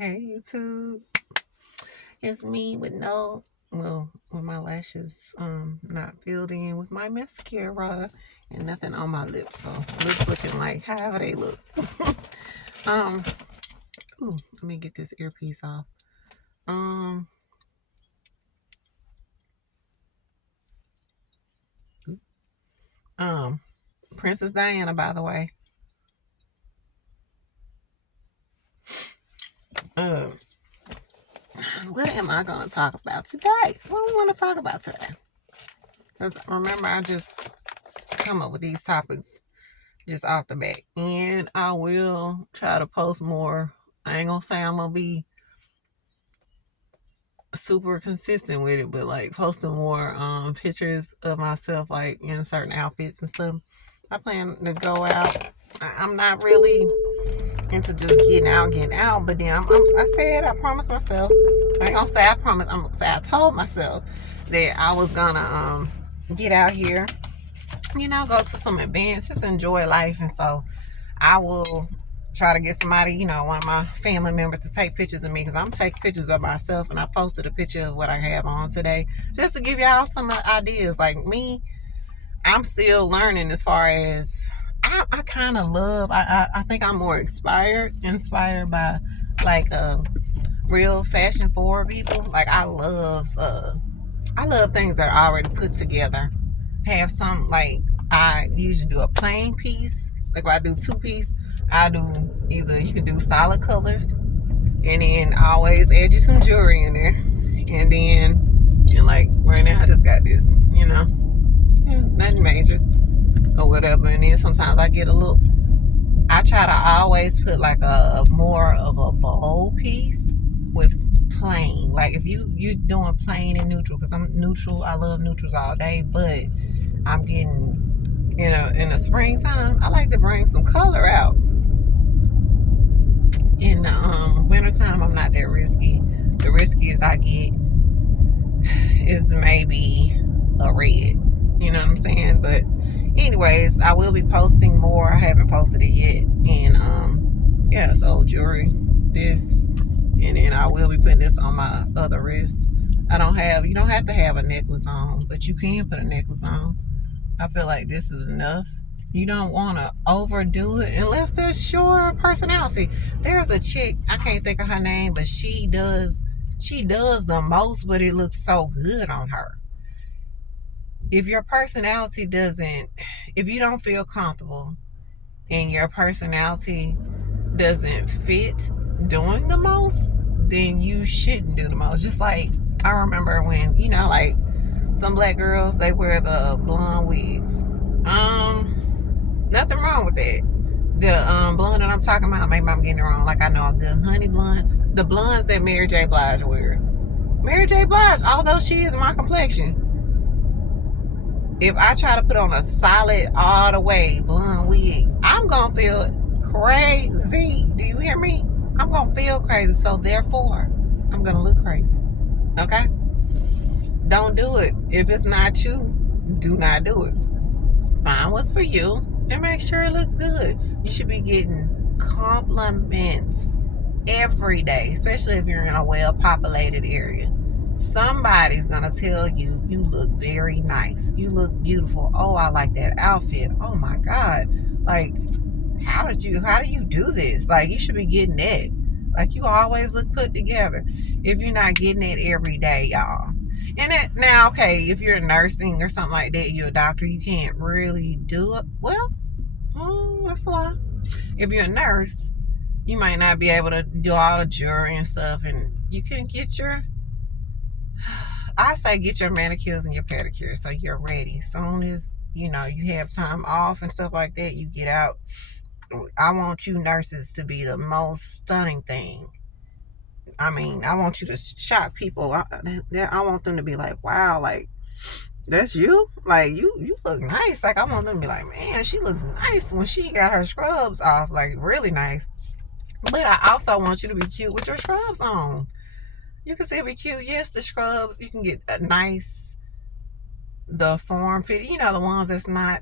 Hey YouTube, it's me with with my lashes not filled in with my mascara and nothing on my lips, so lips looking like however they look. um, let me get this earpiece off. Um, um, Princess Diana, by the way. Um, what am I gonna talk about today? What do we want to talk about today? Because remember, I just come up with these topics just off the bat. And I will try to post more. I ain't gonna say I'm gonna be super consistent with it, but like posting more pictures of myself like in certain outfits and stuff. I plan to go out. I'm not really into just getting out, but then I promised myself. I ain't gonna say I promised. I'm gonna say I told myself that I was gonna get out here, go to some events, just enjoy life. And so I will try to get somebody, one of my family members to take pictures of me, because I'm taking pictures of myself. And I posted a picture of what I have on today just to give y'all some ideas. Like me, I'm still learning as far as I kind of love, I think I'm more inspired by like real fashion forward people. Like I love things that are already put together. Have some, like, I usually do a plain piece. Like if I do two piece, I do either, you can do solid colors, and then always add you some jewelry in there. And then, and like right now I just got this, nothing major or whatever. And then sometimes I get a look. I try to always put like a more of a bold piece with plain. Like if you doing plain and neutral, because I'm neutral, I love neutrals all day, but I'm getting, in the springtime, I like to bring some color out. In the wintertime, I'm not that risky. The riskiest I get is maybe a red. You know what I'm saying? But anyways, I will be posting more. I haven't posted it yet. And yeah, so jewelry, this, and then I will be putting this on my other wrist. You don't have to have a necklace on, but you can put a necklace on. I feel like this is enough. You don't want to overdo it unless that's your personality. There's a chick, I can't think of her name, but she does the most, but it looks so good on her. If your personality doesn't, if you don't feel comfortable and your personality doesn't fit doing the most, then you shouldn't do the most. Just like I remember when, like some black girls, they wear the blonde wigs. Nothing wrong with that. The blonde that I'm talking about, maybe I'm getting it wrong. Like I know a good honey blonde. The blondes that Mary J. Blige wears. Mary J. Blige, although she is my complexion, if I try to put on a solid all the way blonde wig, I'm gonna feel crazy. Do you hear me? I'm gonna feel crazy. So therefore, I'm gonna look crazy. Okay? Don't do it. If it's not you, do not do it. Find what's for you and make sure it looks good. You should be getting compliments every day, especially if you're in a well-populated area. Somebody's gonna tell you, you look very nice. You look beautiful. Oh, I like that outfit. Oh my God. Like, how do you do this? Like, you should be getting that. Like, you always look put together. If you're not getting it every day, y'all. And now, okay, if you're nursing or something like that, you're a doctor, you can't really do it. Well, that's a lot. If you're a nurse, you might not be able to do all the jewelry and stuff, and you can I say get your manicures and your pedicures so you're ready. Soon as, you have time off and stuff like that, you get out. I want you nurses to be the most stunning thing. I mean, I want you to shock people. I want them to be like, wow, like, that's you? Like, you look nice. Like, I want them to be like, man, she looks nice when she got her scrubs off. Like, really nice. But I also want you to be cute with your scrubs on. You can still be cute. Yes, the scrubs, you can get a nice, the form fit, the ones that's not,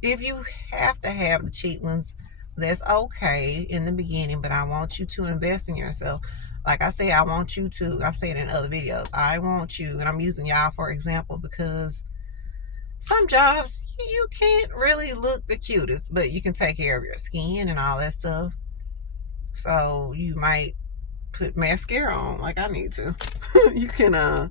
if you have to have the cheap ones, That's okay in the beginning, but I want you to invest in yourself. Like I say, I want you to, I've said in other videos, I want you, and I'm using y'all for example because some jobs you can't really look the cutest, but you can take care of your skin and all that stuff. So you might put mascara on like I need to. You can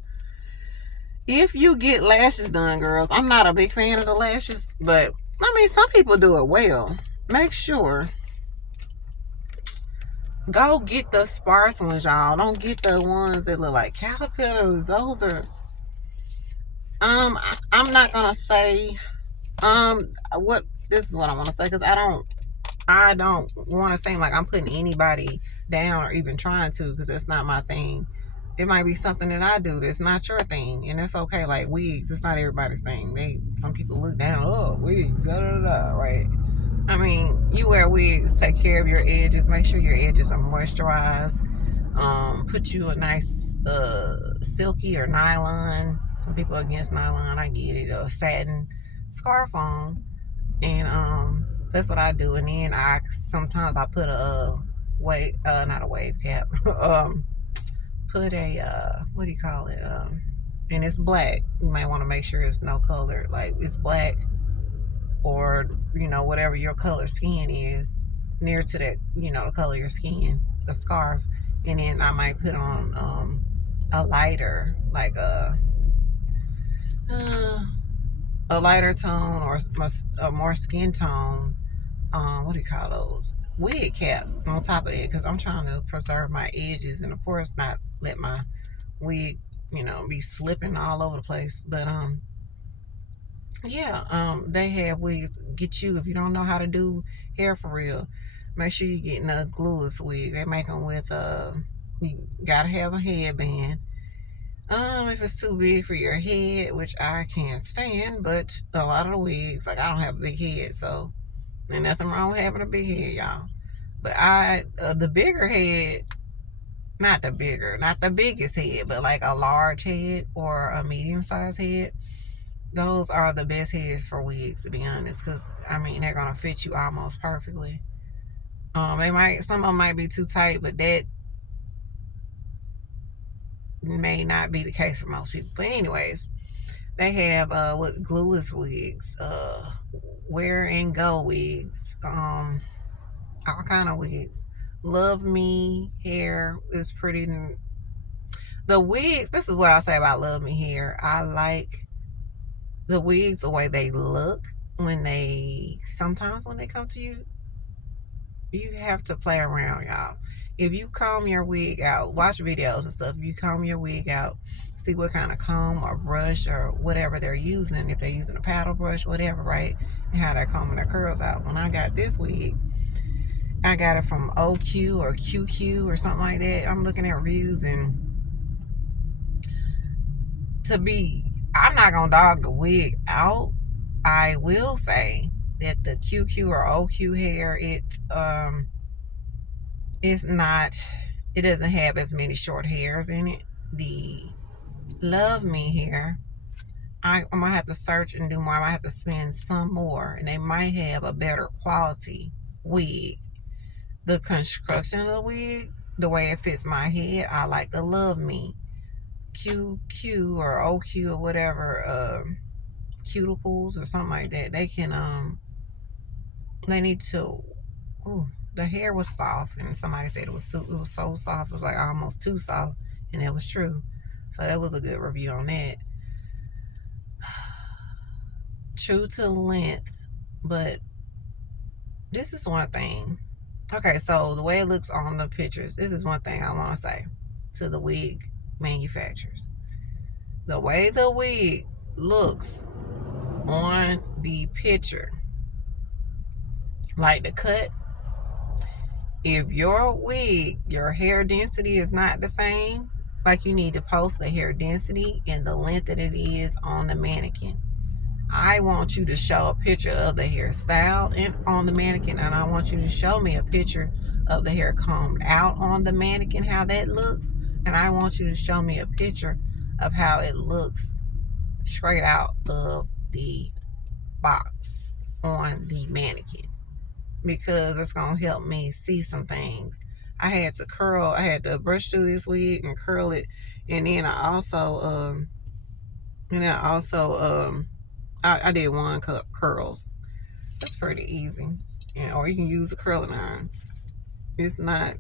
if you get lashes done, girls, I'm not a big fan of the lashes, but I mean some people do it well. Make sure go get the sparse ones, y'all. Don't get the ones that look like caterpillars. Those are I'm not gonna say what this is what I want to say because I don't want to seem like I'm putting anybody down or even trying to because that's not my thing. It might be something that I do that's not your thing, and that's okay. Like wigs, it's not everybody's thing. Some people look down, oh wigs, da da da, right? I mean, you wear wigs, take care of your edges, make sure your edges are moisturized. Put you a nice silky or nylon. Some people are against nylon, I get it, or satin scarf on. And that's what I do. And then I sometimes I put a wave not a wave cap. Put a what do you call it? And it's black. You might want to make sure it's no color, like it's black or whatever your color skin is, near to that, the color of your skin, the scarf. And then I might put on a lighter, like a lighter tone or a more skin tone. What do you call those? Wig cap on top of it, because I'm trying to preserve my edges and of course not let my wig, be slipping all over the place. But yeah, they have wigs get you if you don't know how to do hair for real. Make sure you're getting a glueless wig. They make them with you gotta have a headband. If it's too big for your head, which I can't stand, but a lot of the wigs, like I don't have a big head, so ain't nothing wrong with having a big head, y'all. But the bigger head, not the biggest head, but like a large head or a medium-sized head, those are the best heads for wigs, to be honest, because I mean they're gonna fit you almost perfectly. Some of them might be too tight, but that may not be the case for most people. But anyways, they have what glueless wigs, wear and go wigs, all kind of wigs. Love Me hair is pretty. The wigs, this is what I'll say about Love Me hair. I like the wigs the way they look sometimes when they come to you. You have to play around, y'all. If you comb your wig out, watch videos and stuff. If you comb your wig out, see what kind of comb or brush or whatever they're using. If they're using a paddle brush, whatever, right? And how they're combing their curls out. When I got this wig, I got it from OQ or QQ or something like that. I'm looking at reviews, and I'm not gonna dog the wig out. I will say that the QQ or OQ hair, it doesn't have as many short hairs in it. The Love Me hair, I'm gonna have to search and do more. I might have to spend some more, and they might have a better quality wig. The construction of the wig, the way it fits my head, I like the Love Me QQ or OQ or whatever, cuticles or something like that. They need to. Ooh, the hair was soft, and somebody said it was so soft, it was like almost too soft, and that was true. So that was a good review on that. True to length, but this is one thing. Okay, so the way it looks on the pictures, this is one thing I want to say to the wig manufacturers. The way the wig looks on the picture, like the cut, if your wig, your hair density is not the same, like you need to post the hair density and the length that it is on the mannequin. I want you to show a picture of the hairstyle and on the mannequin, and I want you to show me a picture of the hair combed out on the mannequin, how that looks, and I want you to show me a picture of how it looks straight out of the box on the mannequin. because it's gonna help me see some things. I had to brush through this wig and curl it, and then I did one cup curls. That's pretty easy. Yeah, or you can use a curling iron. It's not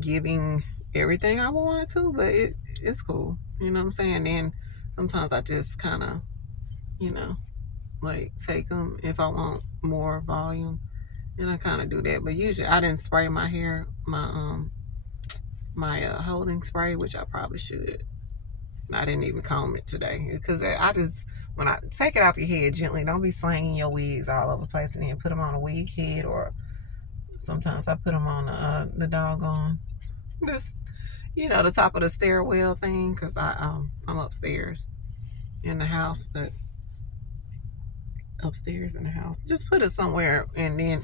giving everything I wanted to, but it's cool. You know what I'm saying? Then sometimes I just kind of, like take them if I want more volume, and I kind of do that. But usually I didn't spray my hair, my holding spray, which I probably should. I didn't even comb it today because when I take it off your head gently, don't be slinging your wigs all over the place and then put them on a wig head, or sometimes I put them on the doggone this, the top of the stairwell thing, because I'm upstairs in the house, but upstairs in the house, just put it somewhere, and then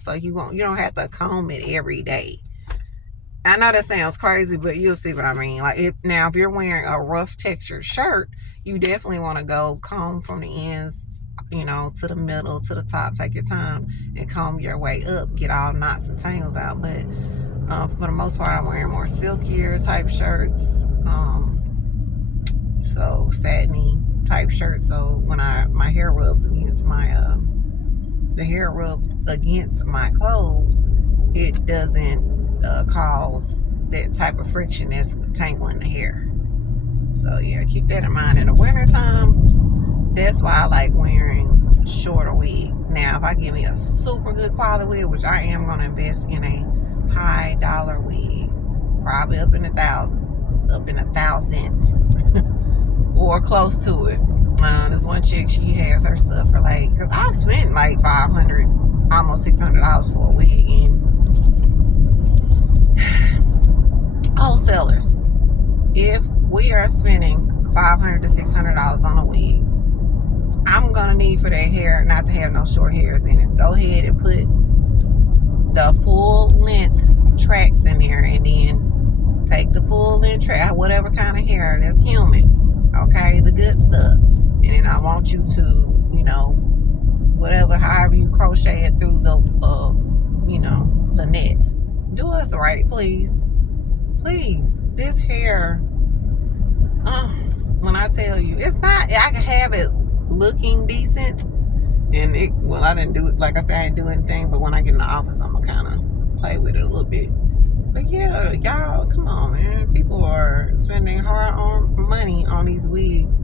so you don't have to comb it every day. I know that sounds crazy, but you'll see what I mean. Like, if you're wearing a rough textured shirt, you definitely want to go comb from the ends, to the middle, to the top. Take your time and comb your way up, get all knots and tangles out. But for the most part, I'm wearing more silkier type shirts, so satiny type shirts. So when my hair rubs against the hair rub against my clothes, it doesn't cause that type of friction that's tangling the hair. So yeah, keep that in mind. In the wintertime, that's why I like wearing shorter wigs. Now, if I give me a super good quality wig, which I am going to invest in a high dollar wig, probably up in the thousands, or close to it. This one chick, she has her stuff for because I've spent like $500, almost $600 for a wig, and wholesalers, if we are spending $500 to $600 on a wig, I'm gonna need for that hair not to have no short hairs in it. Go ahead and put the full length tracks in there, and then take the full length track, whatever kind of hair that's human, okay, the good stuff, and then I want you to, however you crochet it through the nets. Do us right, please. Please, this hair, when I tell you, it's not, I can have it looking decent, and I didn't do it, like I said, I didn't do anything, but when I get in the office, I'm gonna kind of play with it a little bit. But yeah, y'all, come on, man. People are spending hard money on these wigs,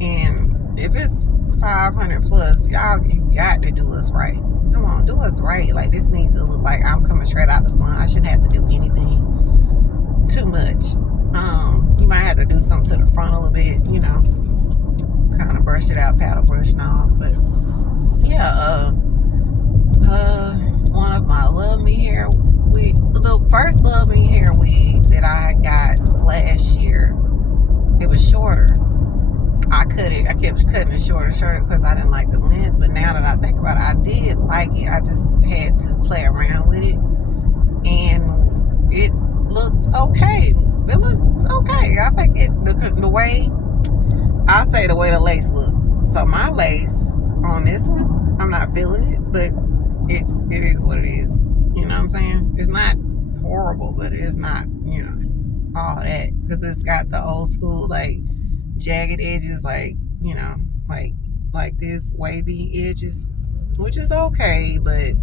and if it's 500 plus, y'all, you got to do us right. Come on, do us right. Like, this needs to look like I'm coming straight out the sun. I shouldn't have to do anything too much. You might have to do something to the front a little bit, kind of brush it out, paddle brush and all. But yeah, one of my Love Me hair wig, the first Love Me hair wig that I got last year, it was shorter. I kept cutting it shorter because I didn't like the length. But now that I think about it, I did like it. I just had to play around with it, and it looked okay. It looks okay. I think the way the lace looked. So my lace on this one, I'm not feeling it, but it is what it is. You know what I'm saying? It's not horrible, but it's not, all that, because it's got the old school jagged edges, like this wavy edges, which is okay, but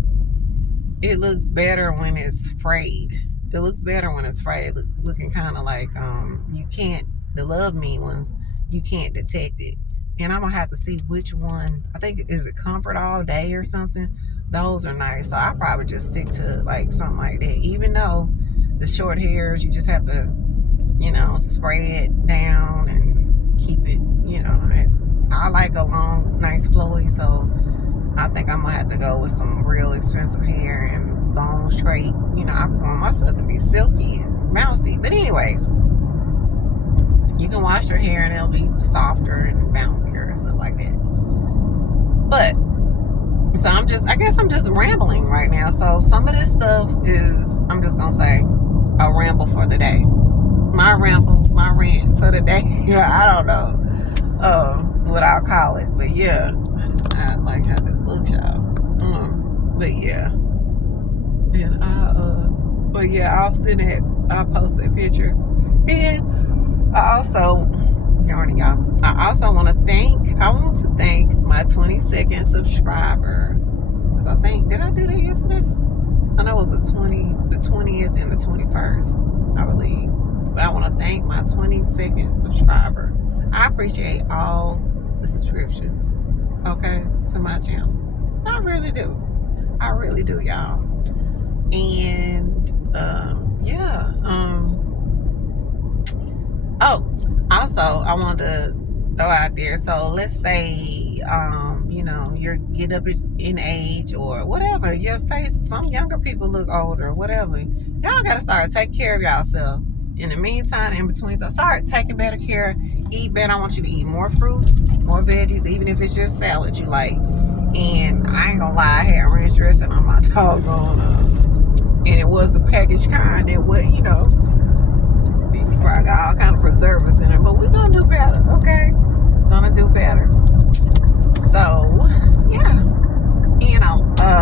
it looks better when it's frayed. It looks better when it's frayed, looking kind of like you can't, the Love Me ones, you can't detect it. And I'm gonna have to see which one. I think, is it Comfort All Day or something? Those are nice. So I'll probably just stick to something like that. Even though the short hairs, you just have to, spray it down and keep it, I like a long, nice flowy, so I think I'm gonna have to go with some real expensive hair and bone straight. I want my stuff to be silky and bouncy. But anyways, you can wash your hair and it'll be softer and bouncier and stuff like that. But so I guess I'm just rambling right now. So some of this stuff is, I'm just gonna say, a ramble for the day. My rant for the day. Yeah, I don't know what I'll call it, but yeah, I like how this looks, y'all. But yeah. And I was in it. I posted that picture. And I also, y'all, I want to thank my 22nd subscriber. Because I think, did I do that yesterday? I know it was the 20th and the 21st, I believe. But I want to thank my 22nd subscriber. I appreciate all the subscriptions, okay, to my channel. I really do. I really do, y'all. And also I wanted to throw out there, so let's say you're get up in age or whatever, your face, some younger people look older, whatever, y'all gotta start taking care of yourself. In the meantime, in between, so start taking better care, eat better. I want you to eat more fruits, more veggies, even if it's just salad you like. And I ain't gonna lie, I had ranch dressing on my doggone and it was the packaged kind that what you probably got all kind of preservatives in it, but we're gonna do better, okay? Gonna do better. So yeah,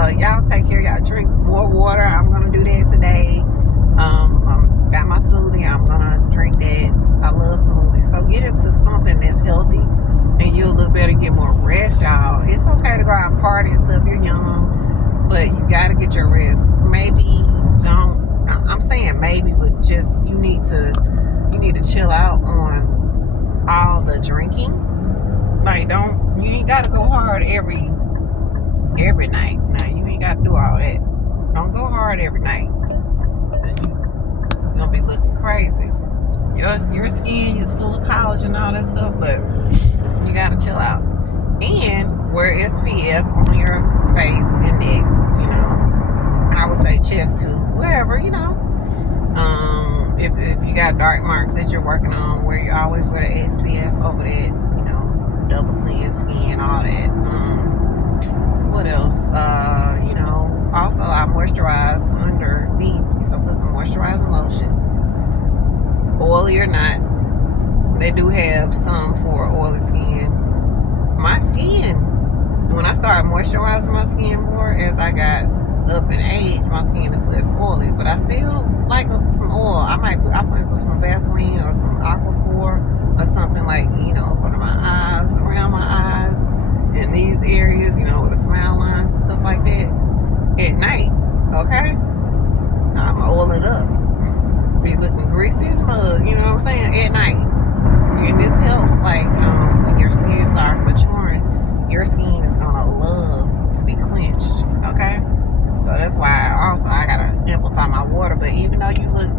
y'all take care. Y'all drink more water. I'm gonna do that today. Got my smoothie. I'm gonna drink that. I love smoothies. So get into something that's healthy, and you'll look better. Get more rest, y'all. It's okay to go out and party and stuff. You're young, but you gotta get your rest. Maybe don't. I'm saying maybe, but just you need to chill out on all the drinking. Like, you ain't gotta go hard every night. Now you ain't gotta do all that. Don't go hard every night. You're gonna be looking crazy. Your skin is full of collagen and all that stuff, but you gotta chill out. And wear SPF on your face and neck, I would say chest too, wherever, if you got dark marks that you're working on, where you always wear the SPF over that, double cleanse skin, all that. What else? Also I moisturize underneath. So put some moisturizing lotion, oily or not. They do have some for oily skin. My skin, when I started moisturizing my skin more as I got up in age, my skin is less oily, but I still like some oil. I might put some Vaseline or some Aquaphor or something, like, up under my eyes, around my eyes, in these areas, with the smile lines and stuff like that at night, okay? I'm oiling up. Be looking greasy in the mug, you know what I'm saying, at night. And this helps, like, when your skin starts maturing, your skin is gonna love to be quenched, okay? So that's why I gotta amplify my water. But even though you look,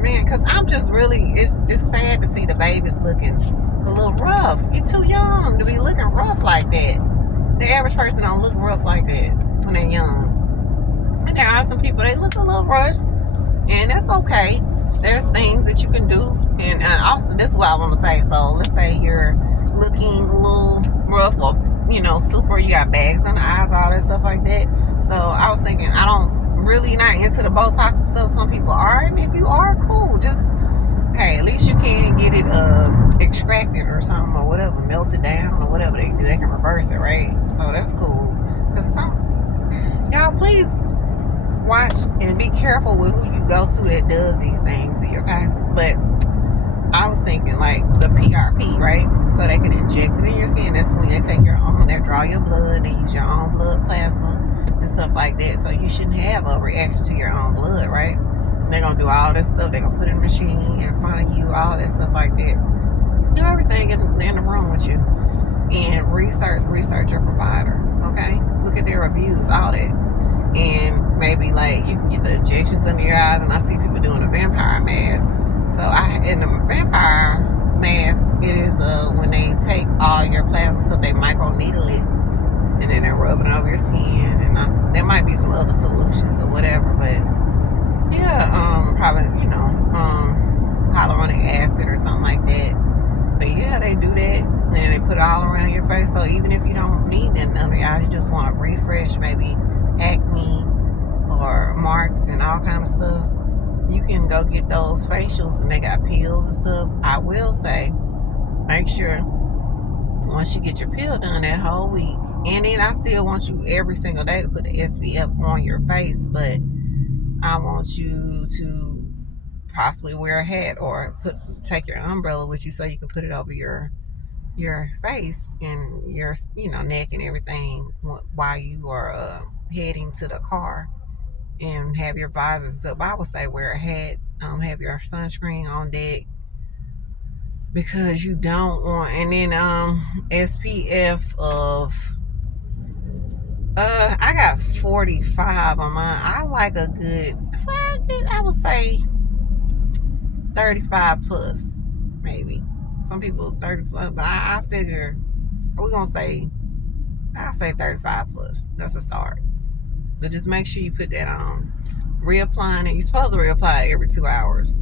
man, because I'm just really, it's sad to see the babies looking a little rough. You're too young to be looking rough like that. The average person don't look rough like that when they're young. And there are some people, they look a little rough, and that's okay. There's things that you can do. And also, this is what I want to say. So let's say you're looking a little rough, or super, you got bags on the eyes, all that stuff like that. So I was thinking, I don't really not into the Botox and stuff. Some people are, and if you are, cool. Just, hey, at least you can get it extracted or something, or whatever, melted down, or whatever they do. They can reverse it, right? So that's cool. Because y'all, please watch and be careful with who you go to that does these things to you, okay? But I was thinking, like, the PRP, right? So they can inject it in your skin. That's when they take your own, they draw your blood, and they use your own blood plasma and stuff like that. So you shouldn't have a reaction to your own blood, right? And they're gonna do all this stuff. They're gonna put it in the machine in front of you, all that stuff like that. Do everything in the room with you. And research your provider, okay? Look at their reviews, all that. And maybe, like, you can get the injections under your eyes, and I see people doing a vampire mask. So in the vampire mask, it is when they take all your plasma stuff, they microneedle it, and then they're rubbing it over your skin. And there might be some other solutions or whatever, but yeah, probably hyaluronic acid or something like that. But yeah, they do that, and they put it all around your face. So even if you don't need nothing under your eyes, you just want to refresh, maybe acne or marks and all kind of stuff, you can go get those facials, and they got pills and stuff. I will say, make sure once you get your peel done that whole week, and then I still want you every single day to put the SPF on your face, but I want you to possibly wear a hat or take your umbrella with you so you can put it over your face and your neck and everything while you are heading to the car, and have your visors up. I would say wear a hat, have your sunscreen on deck, because you don't want. And then SPF of I got 45 on mine. I like a good, I would say 35 plus, maybe. Some people 30 plus, but I figure we're gonna say, I'll say 35 plus. That's a start. But just make sure you put that on. Reapplying it. You're supposed to reapply it every 2 hours.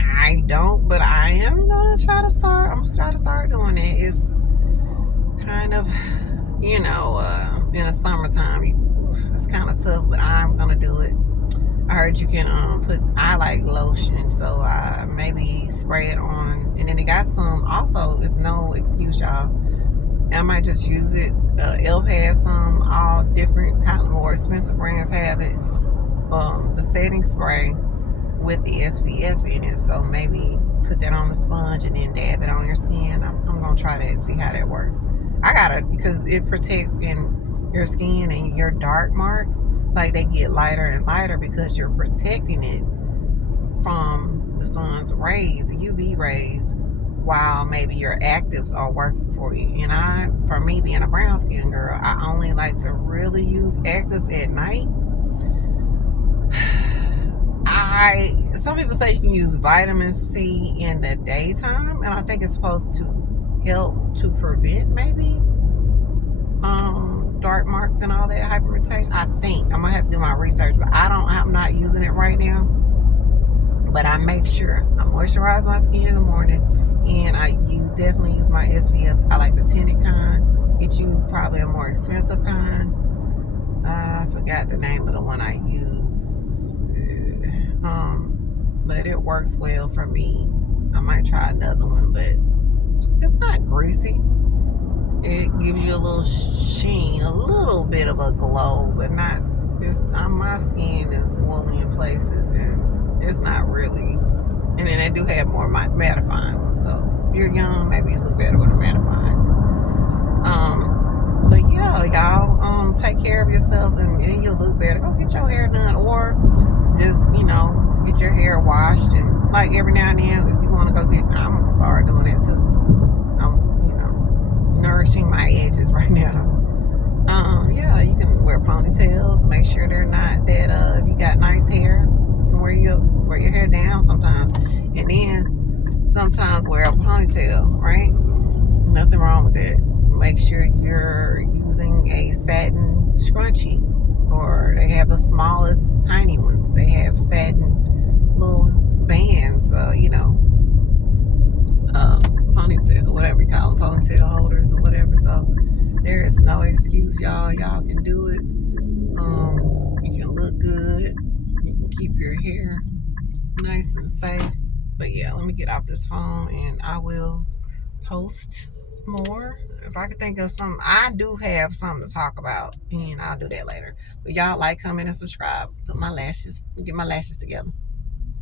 I don't, but I am gonna try to start. I'm gonna try to start doing it. It's kind of, in the summertime, it's kind of tough, but I'm gonna do it. I heard you can I like lotion, so I maybe spray it on, and then they got some. Also, it's no excuse, y'all. I might just use it. Elf has some, all different kind of more expensive brands have it. The setting spray with the SPF in it, so maybe put that on the sponge and then dab it on your skin. I'm gonna try that and see how that works. I gotta, because it protects in your skin, and your dark marks, like, they get lighter and lighter because you're protecting it from the sun's rays, the UV rays, while maybe your actives are working for you. And for me being a brown skin girl, I only like to really use actives at night. Some people say you can use vitamin C in the daytime, and I think it's supposed to help to prevent maybe dark marks and all that, hyperpigmentation. I think I'm gonna have to do my research, but I'm not using it right now. But I make sure I moisturize my skin in the morning, and I definitely use my SPF. I like the tinted kind. Get you probably a more expensive kind. I forgot the name of the one I use. But it works well for me. I might try another one, but it's not greasy. It gives you a little sheen, a little bit of a glow, but not. My skin is oily in places, and it's not really. And then they do have more mattifying ones, so if you're young, maybe you look better with a mattifying. But yeah, y'all, take care of yourself, and you'll look better. Go get your hair done, or just get your hair washed, and like every now and then, if you want to go I'm gonna start doing that too. I'm nourishing my edges right now. Yeah, you can wear ponytails. Make sure they're not that. If you got nice hair, you can wear your hair down sometimes, and then sometimes wear a ponytail. Right? Nothing wrong with that. Make sure you're using a satin scrunchie, or they have the smallest, tiny ones. They have satin little bands, ponytail, whatever you call them, ponytail holders or whatever. So there is no excuse, y'all. Y'all can do it. You can look good. You can keep your hair nice and safe. But yeah, let me get off this phone, and I will post more if I can think of something. I do have something to talk about, and I'll do that later. But y'all, like, comment, and subscribe. Get my lashes together.